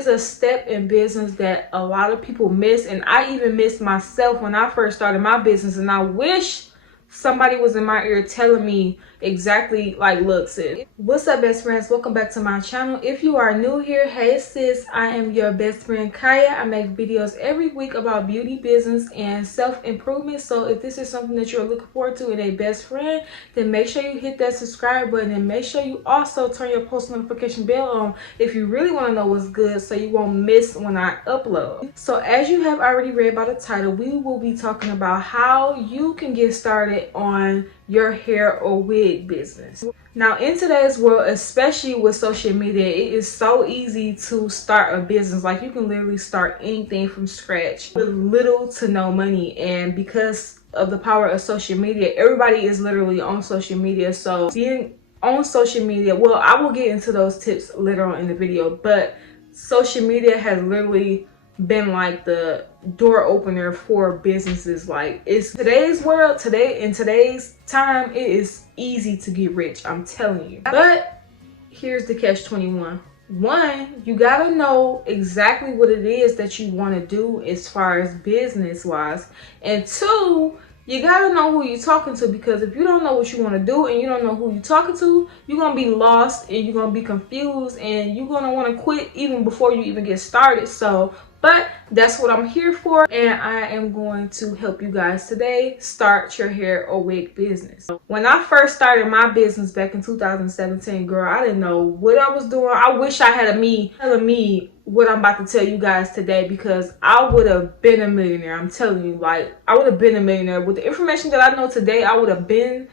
is a step in business that a lot of people miss, and I even missed myself when I first started my business, and I wish somebody was in my ear telling me exactly, like, look sis. What's up best friends, welcome back to my channel. If you are new here, hey sis, I am your best friend Kaya. I make videos every week about beauty, business, and self-improvement. So if this is something that you're looking forward to in a best friend, then make sure you hit that subscribe button, and make sure you also turn your post notification bell on if you really want to know what's good, so you won't miss when I upload. So as you have already read by the title, we will be talking about how you can get started on your hair or wig business. Now in today's world, especially with social media, it is so easy to start a business. Like, you can literally start anything from scratch with little to no money, and because of the power of social media, everybody is literally on social media. So being on social media, well, I will get into those tips later on in the video, but social media has literally been like the door opener for businesses. Like, it's today's world, in today's time, it is easy to get rich, I'm telling you. But here's the catch-21. One, you gotta know exactly what it is that you want to do as far as business wise, and two, you gotta know who you're talking to, because if you don't know what you want to do and you don't know who you're talking to, you're gonna be lost and you're gonna be confused, and you're gonna want to quit even before you even get started. So but that's what I'm here for, and I am going to help you guys today start your hair or wig business. When I first started my business back in 2017, girl, I didn't know what I was doing. I wish I had a me telling me what I'm about to tell you guys today, because I would have been a millionaire. I'm telling you, like, I would have been a millionaire. With the information that I know today, I would have been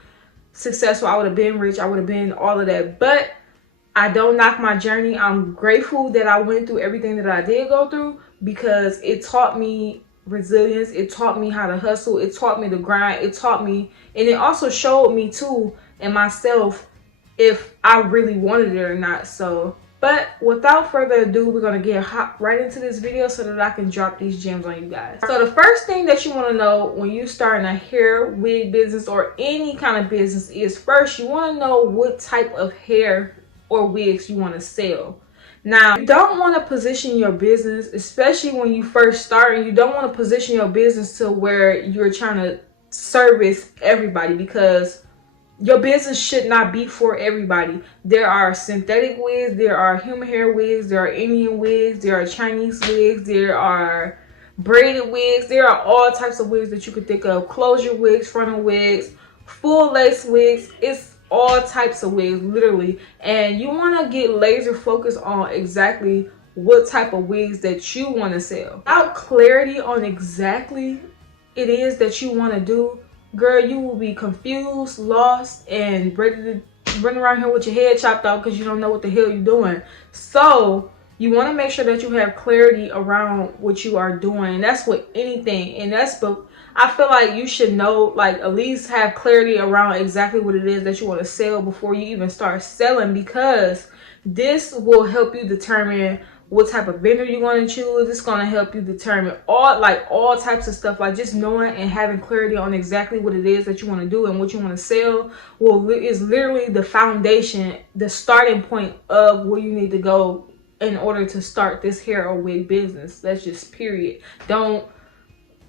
successful, I would have been rich, I would have been all of that. But I don't knock my journey. I'm grateful that I went through everything that I did go through, because it taught me resilience, it taught me how to hustle, it taught me to grind, it taught me, and it also showed me too and myself if I really wanted it or not. So, but without further ado, we're gonna get right into this video so that I can drop these gems on you guys. So the first thing that you want to know when you're starting a hair wig business or any kind of business is, first, you want to know what type of hair or wigs you want to sell. Now, you don't want to position your business, especially when you first start, and you don't want to position your business to where you're trying to service everybody, because your business should not be for everybody. There are synthetic wigs, there are human hair wigs, there are Indian wigs, there are Chinese wigs, there are braided wigs, there are all types of wigs that you could think of. Closure wigs, frontal wigs, full lace wigs. It's all types of wigs, literally, and you want to get laser focused on exactly what type of wigs that you want to sell. Without clarity on exactly it is that you want to do, girl, you will be confused, lost, and ready to run around here with your head chopped off because you don't know what the hell you're doing. So you want to make sure that you have clarity around what you are doing, and that's with anything. And I feel like you should know, like, at least have clarity around exactly what it is that you want to sell before you even start selling, because this will help you determine what type of vendor you're going to choose. It's going to help you determine all types of stuff. Like, just knowing and having clarity on exactly what it is that you want to do and what you want to sell is literally the foundation, the starting point of where you need to go in order to start this hair or wig business. That's just period. Don't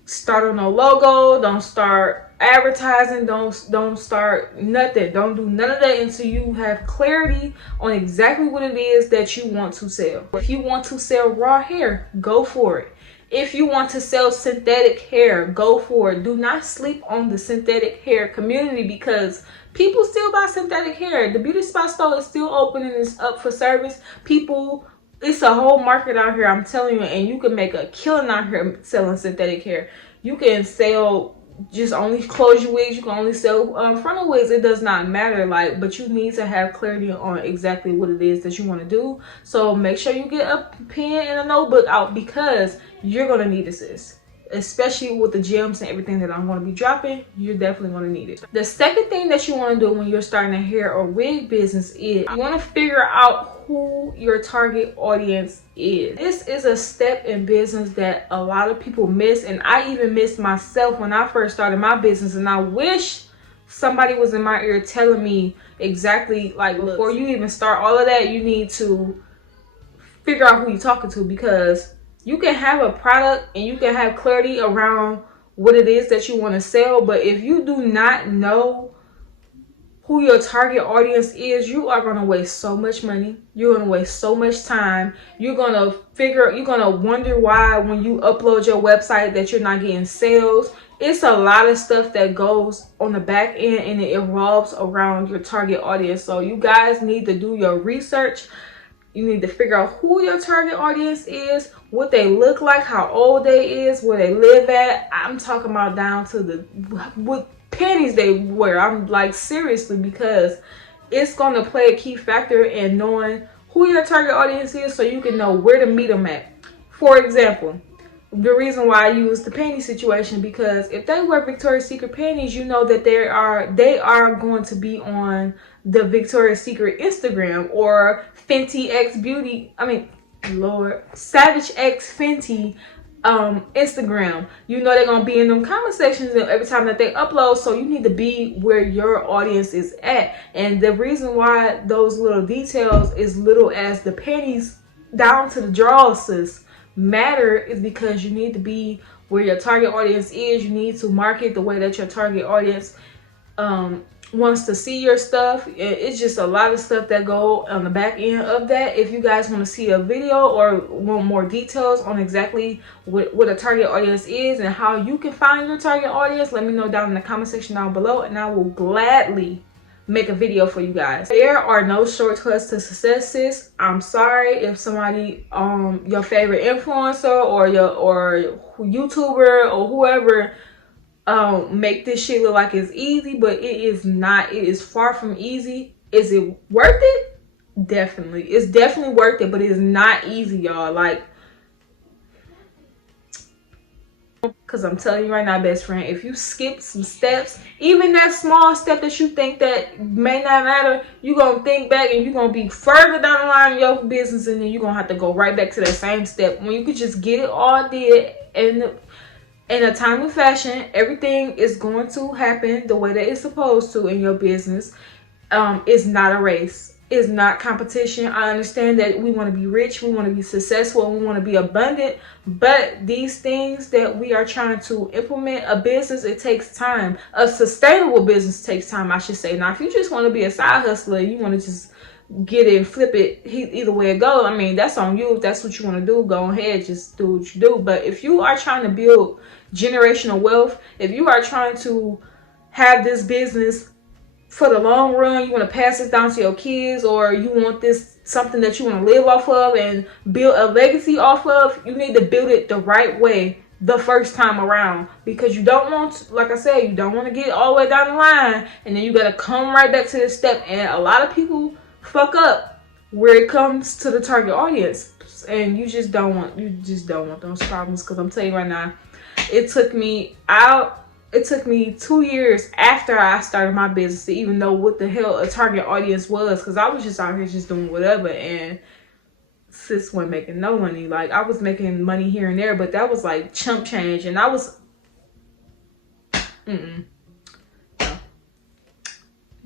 start on no logo, don't start advertising, don't start nothing, don't do none of that until you have clarity on exactly what it is that you want to sell. If you want to sell raw hair, go for it. If you want to sell synthetic hair, go for it. Do not sleep on the synthetic hair community, because people still buy synthetic hair. The beauty spot store is still open and it's up for service. It's a whole market out here, I'm telling you, and you can make a killing out here selling synthetic hair. You can sell just only closure wigs, you can only sell frontal wigs. It does not matter, like, but you need to have clarity on exactly what it is that you want to do. So make sure you get a pen and a notebook out, because you're going to need this. Especially with the gems and everything that I'm going to be dropping, you're definitely going to need it. The second thing that you want to do when you're starting a hair or wig business is you want to figure out who your target audience is. This is a step in business that a lot of people miss, and I even missed myself when I first started my business, and I wish somebody was in my ear telling me exactly, like, before you even start all of that, you need to figure out who you're talking to, because you can have a product and you can have clarity around what it is that you want to sell, but if you do not know who your target audience is, you are going to waste so much money. You're going to waste so much time. You're going to wonder why when you upload your website that you're not getting sales. It's a lot of stuff that goes on the back end, and it revolves around your target audience. So you guys need to do your research. You need to figure out who your target audience is, what they look like, how old they is, where they live at. I'm talking about down to what panties they wear. I'm like, seriously, because it's going to play a key factor in knowing who your target audience is, so you can know where to meet them at. For example, the reason why I use the panty situation, because if they wear Victoria's Secret panties, you know that they are going to be on the Victoria's Secret Instagram or Fenty X Beauty. I mean, Lord, Savage X Fenty Instagram. You know they're gonna be in them comment sections every time that they upload, so you need to be where your audience is at. And the reason why those little details, as little as the panties down to the drawers, matter is because you need to be where your target audience is. You need to market the way that your target audience wants to see your stuff. It's just a lot of stuff that go on the back end of that. If you guys want to see a video or want more details on exactly what a target audience is and how you can find your target audience, let me know down in the comment section down below, and I will gladly make a video for you guys. There are no shortcuts to success, sis. I'm sorry if somebody your favorite influencer or YouTuber or whoever make this shit look like it's easy, but it is not. It is far from easy. Is it worth it? Definitely. It's definitely worth it, but it is not easy, y'all. Like, because I'm telling you right now, best friend, if you skip some steps, even that small step that you think that may not matter, you're going to think back and you're going to be further down the line in your business, and then you're going to have to go right back to that same step. When you could just get it all did in a timely fashion, everything is going to happen the way that it's supposed to in your business. It's not a race. It's not competition. I understand that we want to be rich, we want to be successful, we want to be abundant, but these things that we are trying to implement, a business, it takes time. A sustainable business takes time, I should say. Now, if you just want to be a side hustler, you want to just get it and flip it, either way it goes, I mean, that's on you. If that's what you want to do, go ahead, just do what you do. But if you are trying to build generational wealth, if you are trying to have this business for the long run, you want to pass this down to your kids, or you want this something that you want to live off of and build a legacy off of, you need to build it the right way the first time around, because you don't want, like I said, you don't want to get all the way down the line and then you got to come right back to this step. And a lot of people fuck up where it comes to the target audience, and you just don't want those problems. Because I'm telling you right now, it took me 2 years after I started my business to even know what the hell a target audience was, because I was just out here just doing whatever, and sis wasn't making no money. Like, I was making money here and there, but that was like chump change, and I was no.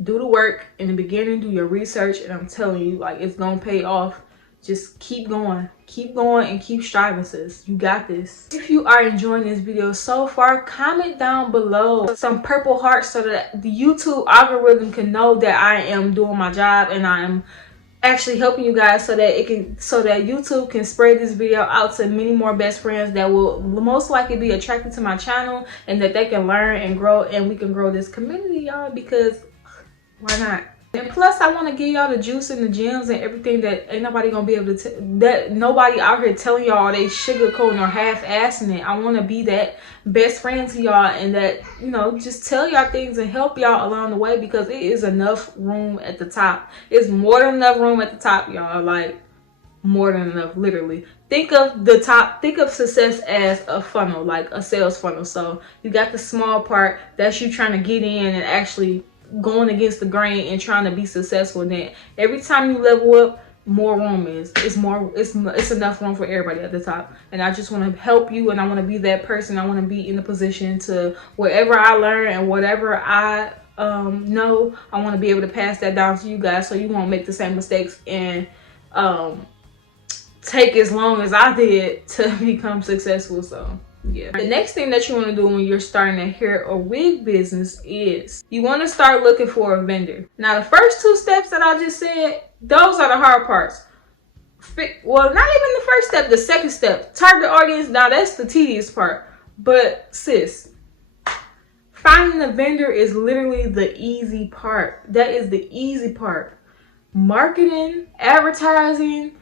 Do the work in the beginning, do your research, and I'm telling you, like, it's gonna pay off. Just keep going, and keep striving, sis. You got this. If you are enjoying this video so far, comment down below some purple hearts so that the YouTube algorithm can know that I am doing my job and I am actually helping you guys, so that YouTube can spread this video out to many more best friends that will most likely be attracted to my channel, and that they can learn and grow, and we can grow this community, y'all, because why not? And plus, I want to give y'all the juice and the gems and everything that ain't nobody gonna be able to that nobody out here telling y'all they sugarcoating or half-assing it. I want to be that best friend to y'all, and that, you know, just tell y'all things and help y'all along the way, because it is enough room at the top. It's more than enough room at the top, y'all. Like, more than enough, literally. Think of the top, think of success as a funnel, like a sales funnel. So you got the small part that's you trying to get in and actually going against the grain and trying to be successful. And then every time you level up, more room it's enough room for everybody at the top. And I just want to help you, and I want to be that person. I want to be in the position to, whatever I learn and whatever I know, I want to be able to pass that down to you guys, so you won't make the same mistakes and take as long as I did to become successful. So yeah. The next thing that you want to do when you're starting a hair or wig business is you want to start looking for a vendor. Now, the first two steps that I just said, those are the hard parts. Well, not even the first step, the second step, target audience. Now, that's the tedious part. But sis, finding a vendor is literally the easy part. That is the easy part. Marketing, advertising,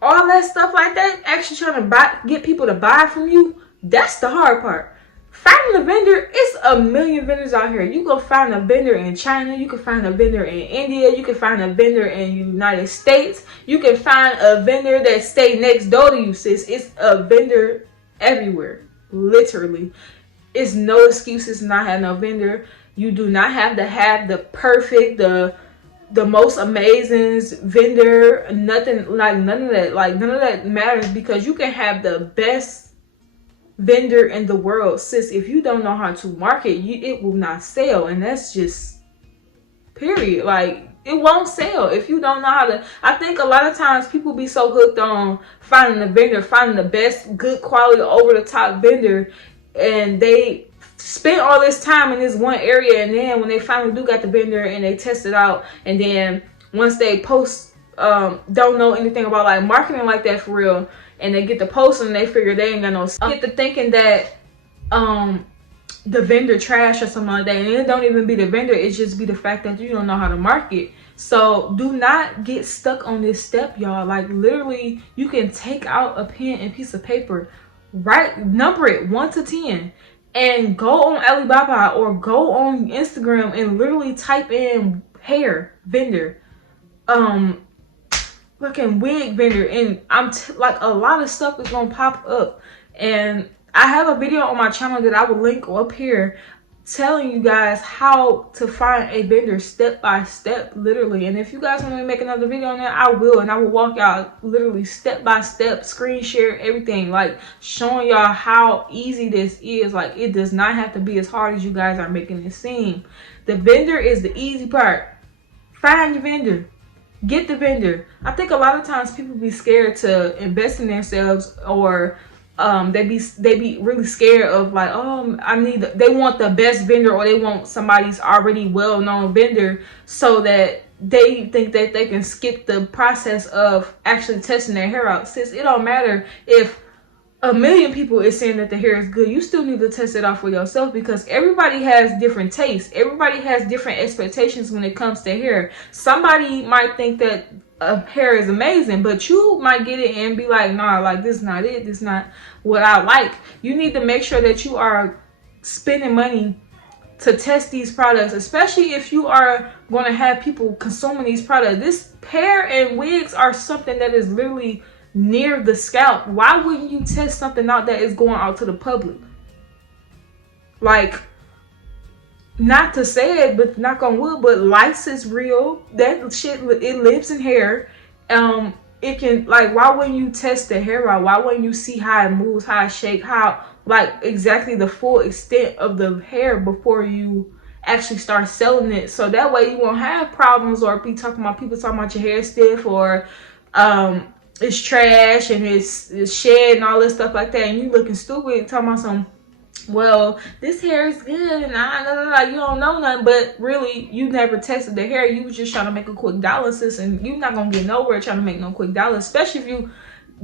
all that stuff like that, actually trying to get people to buy from you, that's the hard part. Finding a vendor, it's a million vendors out here. You can find a vendor in China, you can find a vendor in India, you can find a vendor in the United States, you can find a vendor that stay next door to you, sis. It's a vendor everywhere, literally. It's no excuses to not have no vendor. You do not have to have the perfect, the most amazing vendor. Nothing, like none of that. Like none of that matters, because you can have the best vendor in the world, sis. If you don't know how to market, it will not sell, and that's just period. Like, it won't sell if you don't know how to. I think a lot of times people be so hooked on finding a vendor, finding the best, good quality, over the top vendor, and they spend all this time in this one area, and then when they finally do got the vendor and they test it out, and then once they post, don't know anything about like marketing like that for real, and they get the post and they figure they ain't got no, get to thinking that the vendor trash or something like that, and it don't even be the vendor, it just be the fact that you don't know how to market. So do not get stuck on this step, y'all. Like, literally, you can take out a pen and piece of paper, write, number it 1 to 10, and go on Alibaba or go on Instagram and literally type in hair vendor, fucking wig vendor, and like, a lot of stuff is gonna pop up. And I have a video on my channel that I will link up here telling you guys how to find a vendor step by step, literally. And if you guys want me to make another video on that, I will, and I will walk out literally step by step, screen share everything, like showing y'all how easy this is. Like, it does not have to be as hard as you guys are making it seem. The vendor is the easy part. Find your vendor. Get the vendor. I think a lot of times people be scared to invest in themselves, or they be really scared of like, oh, they want the best vendor, or they want somebody's already well-known vendor, so that they think that they can skip the process of actually testing their hair out. Sis, it don't matter if a million people is saying that the hair is good. You still need to test it out for yourself, because everybody has different tastes. Everybody has different expectations when it comes to hair. Somebody might think that hair is amazing, but you might get it and be like, nah, like, this is not it. This is not what I like. You need to make sure that you are spending money to test these products, especially if you are going to have people consuming these products. This hair and wigs are something that is literally near the scalp. Why wouldn't you test something out that is going out to the public? Like, not to say it, but knock on wood, but lice is real. That shit, it lives in hair. It can, like, why wouldn't you test the hair out? Why wouldn't you see how it moves, how it shakes, how, like, exactly the full extent of the hair before you actually start selling it? So that way you won't have problems, or be talking about people talking about your hair stiff, or it's trash and it's shed and all this stuff like that, and you looking stupid talking about some, well, this hair is good, and you don't know nothing. But really, you never tested the hair. You was just trying to make a quick dollar, sis, and you're not gonna get nowhere trying to make no quick dollar, especially if you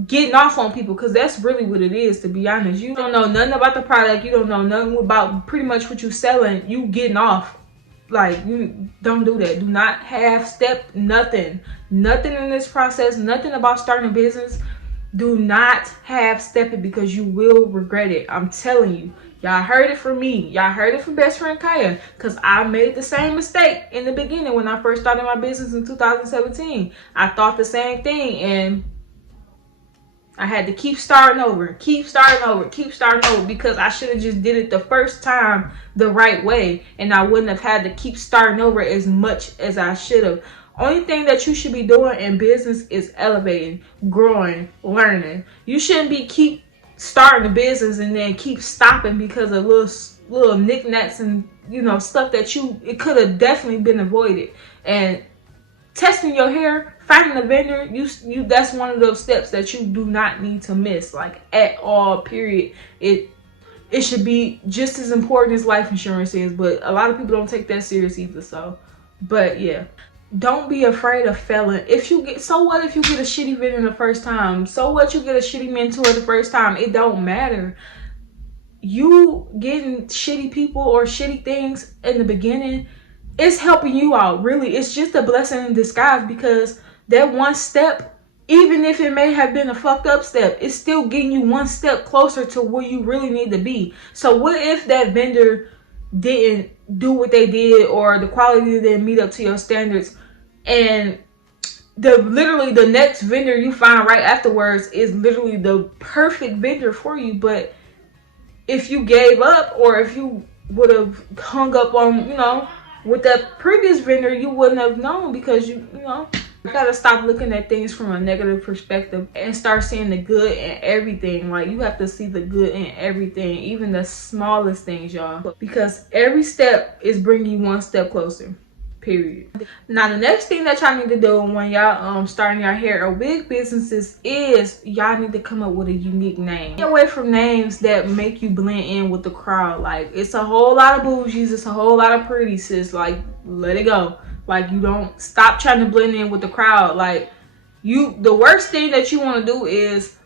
getting off on people, because that's really what it is, to be honest. You don't know nothing about the product, you don't know nothing about pretty much what you selling, you getting off. Like, you don't do that. Do not half step nothing in this process. Nothing about starting a business. Do not half step it, because you will regret it. I'm telling you. Y'all heard it from me. Y'all heard it from best friend Kaya, because I made the same mistake in the beginning when I first started my business in 2017. I thought the same thing, and I had to keep starting over, because I should have just did it the first time the right way, and I wouldn't have had to keep starting over as much as I should have. Only thing that you should be doing in business is elevating, growing, learning. You shouldn't be keep starting a business and then keep stopping because of little knickknacks and, you know, stuff that it could have definitely been avoided. And testing your hair, finding a vendor, you that's one of those steps that you do not need to miss, like, at all, period. It should be just as important as life insurance is, but a lot of people don't take that serious either. So, but yeah, don't be afraid of failing. If you get, so what if you get a shitty vendor the first time? So what, you get a shitty mentor the first time? It don't matter. You getting shitty people or shitty things in the beginning, it's helping you out. Really, it's just a blessing in disguise, because that one step, even if it may have been a fucked up step, it's still getting you one step closer to where you really need to be. So what if that vendor didn't do what they did, or the quality didn't meet up to your standards, and literally the next vendor you find right afterwards is literally the perfect vendor for you? But if you gave up, or if you would have hung up on, with that previous vendor, you wouldn't have known, because you gotta stop looking at things from a negative perspective and start seeing the good in everything. Like, you have to see the good in everything, even the smallest things, y'all, because every step is bringing you one step closer, period. Now, the next thing that y'all need to do when y'all starting your hair or wig businesses is y'all need to come up with a unique name. Get away from names that make you blend in with the crowd. Like, it's a whole lot of bougies, it's a whole lot of pretty, sis. Like, let it go. Like, you don't stop trying to blend in with the crowd. Like, the worst thing that you want to do is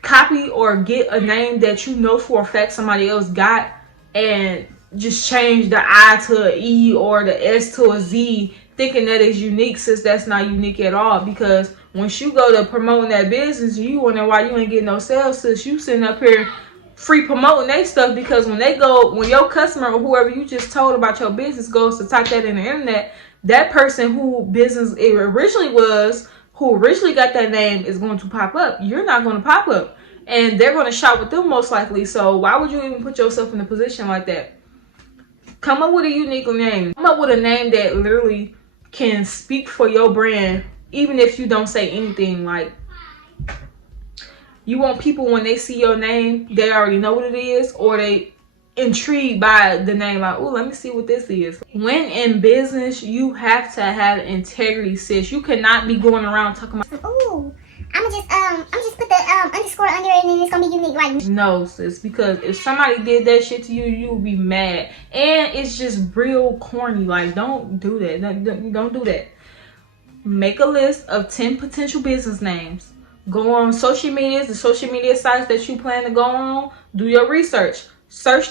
copy or get a name that you know for a fact somebody else got, and just change the I to an E or the S to a Z, thinking that is unique, since that's not unique at all. Because once you go to promoting that business, you wonder why you ain't getting no sales, sis. You sitting up here free promoting their stuff, because when your customer or whoever you just told about your business goes to type that in the internet, that person who business it originally was, who originally got that name, is going to pop up. You're not going to pop up, and they're going to shop with them most likely. So why would you even put yourself in a position like that? Come up with a unique name. Come up with a name that literally can speak for your brand, even if you don't say anything. Like, you want people, when they see your name, they already know what it is, or they intrigued by the name. Like, oh, let me see what this is. When in business, you have to have integrity, sis. You cannot be going around talking about, oh, I'm just put the underscore under it, and then it's gonna be unique. Like, no, sis, because if somebody did that shit to you, you would be mad, and it's just real corny. Like, don't do that. Don't do that. Make a list of 10 potential business names. Go on social medias, the social media sites that you plan to go on. Do your research. Search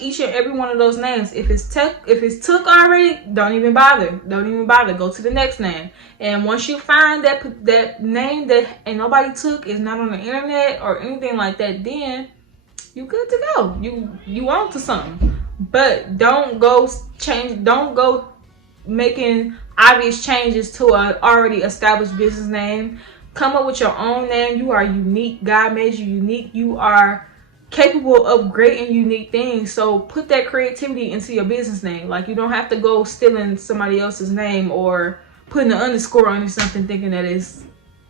each and every one of those names. If it's took already, don't even bother. Go to the next name. And once you find that name that ain't nobody took, is not on the internet or anything like that, then you good to go. You on to something. But don't go making obvious changes to an already established business name. Come up with your own name. You are unique. God made you unique. You are capable of great and unique things. So put that creativity into your business name. Like, you don't have to go stealing somebody else's name or putting an underscore on something thinking that it's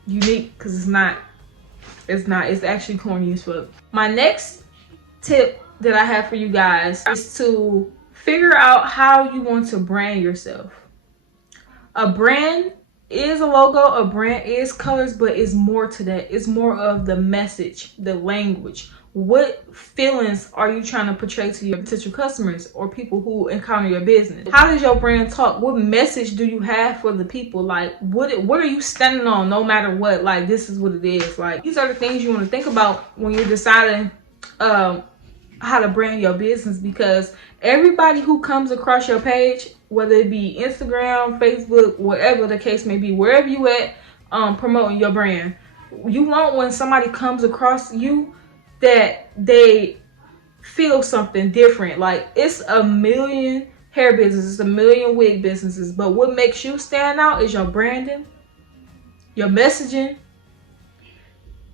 unique, because it's not. It's actually corny as fuck. My next tip that I have for you guys is to figure out how you want to brand yourself. A brand is a logo, a brand is colors, but it's more to that. It's more of the message, the language. What feelings are you trying to portray to your potential customers or people who encounter your business? How does your brand talk? What message do you have for the people? Like, what are you standing on no matter what? Like, this is what it is. Like, these are the things you want to think about when you're deciding how to brand your business, because everybody who comes across your page, whether it be Instagram, Facebook, whatever the case may be, wherever you at promoting your brand, you want, when somebody comes across you, that they feel something different. Like, it's a million hair businesses, a million wig businesses, but what makes you stand out is your branding, your messaging,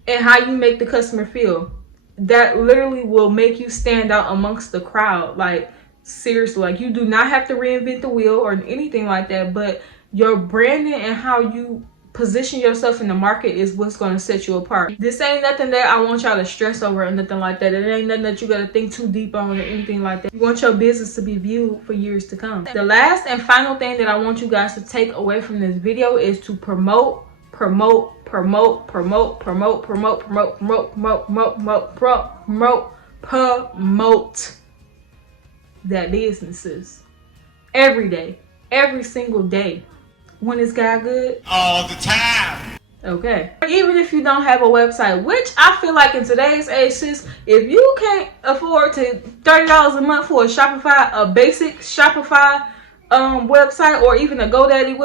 and how you make the customer feel. That literally will make you stand out amongst the crowd. Like, seriously, like, you do not have to reinvent the wheel or anything like that, but your branding and how you position yourself in the market is what's going to set you apart. This ain't nothing that I want y'all to stress over or nothing like that. It ain't nothing that you got to think too deep on or anything like that. You want your business to be viewed for years to come. The last and final thing that I want you guys to take away from this video is to promote that businesses every day, every single day. When is God good? All the time. Okay. Even if you don't have a website, which I feel like in today's age, sis, if you can't afford to $30 a month for a basic Shopify website, or even a GoDaddy,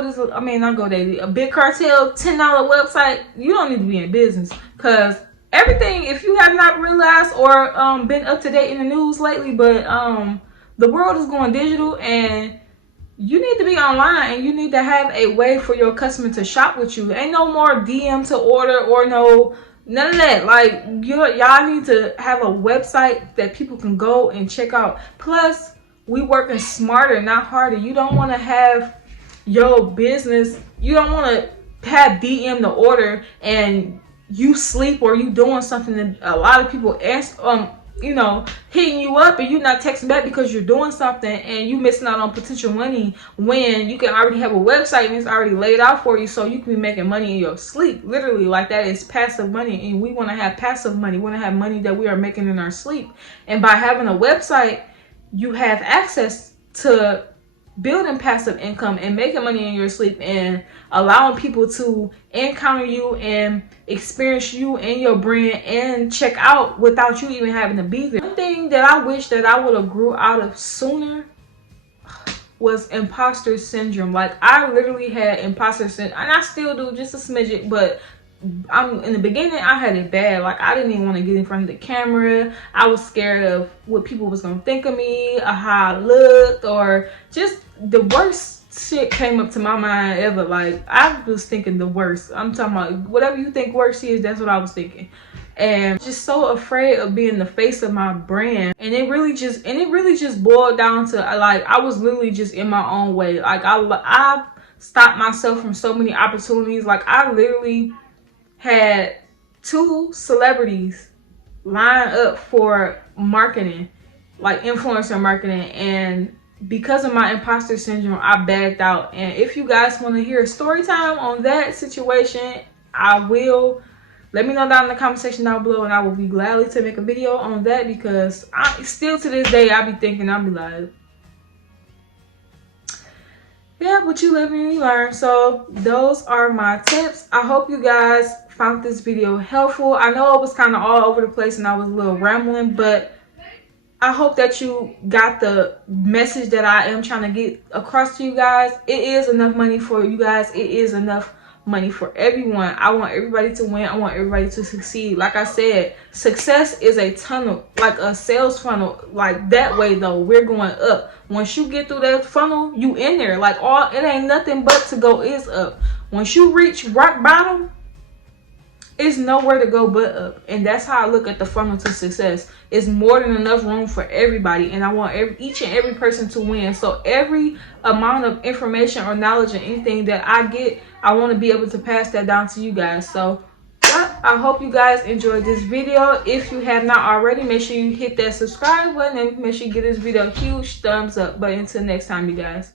not GoDaddy, a Big Cartel $10 website, you don't need to be in business. Because everything, if you have not realized or been up to date in the news lately, but the world is going digital, and you need to be online, and you need to have a way for your customer to shop with you. Ain't no more DM to order or none of that. Like, y'all need to have a website that people can go and check out. Plus, we working smarter, not harder. You don't want to have your business, you don't want to have DM to order and you sleep or you doing something that a lot of people ask, hitting you up and you not texting back because you're doing something, and you missing out on potential money when you can already have a website and it's already laid out for you, so you can be making money in your sleep. Literally, like, that is passive money, and we want to have passive money. We want to have money that we are making in our sleep. And by having a website, you have access to building passive income and making money in your sleep and allowing people to encounter you and experience you and your brand and check out without you even having to be there. One thing that I wish that I would have grew out of sooner was imposter syndrome. Like, I literally had imposter syndrome, and I still do, just a smidget, but in the beginning I had it bad. Like, I didn't even want to get in front of the camera. I was scared of what people was gonna think of me, or how I looked, or just the worst shit came up to my mind ever. Like, I was thinking the worst. I'm talking about whatever you think worst is, that's what I was thinking. And just so afraid of being the face of my brand. And it really just boiled down to, like, I was literally just in my own way. Like, I stopped myself from so many opportunities. Like, I literally had 2 celebrities line up for marketing, like influencer marketing, and because of my imposter syndrome, I backed out. And if you guys want to hear a story time on that situation, I will. Let me know down in the comment section down below, and I will be gladly to make a video on that, because I still to this day I be thinking, I'll be like, yeah, but you live and you learn. So those are my tips. I hope you guys found this video helpful. I know it was kind of all over the place and I was a little rambling, but I hope that you got the message that I am trying to get across to you guys. It is enough money for you guys. It is enough money for everyone. I want everybody to win. I want everybody to succeed. Like I said, success is a tunnel, like a sales funnel. Like, that way though, we're going up. Once you get through that funnel, you in there. Like, it ain't nothing but to go is up. Once you reach rock bottom, it's nowhere to go but up. And that's how I look at the funnel to success. It's more than enough room for everybody, and I want each and every person to win. So every amount of information or knowledge and anything that I get, I want to be able to pass that down to you guys. So yeah, I hope you guys enjoyed this video. If you have not already, make sure you hit that subscribe button and make sure you give this video a huge thumbs up. But until next time, you guys.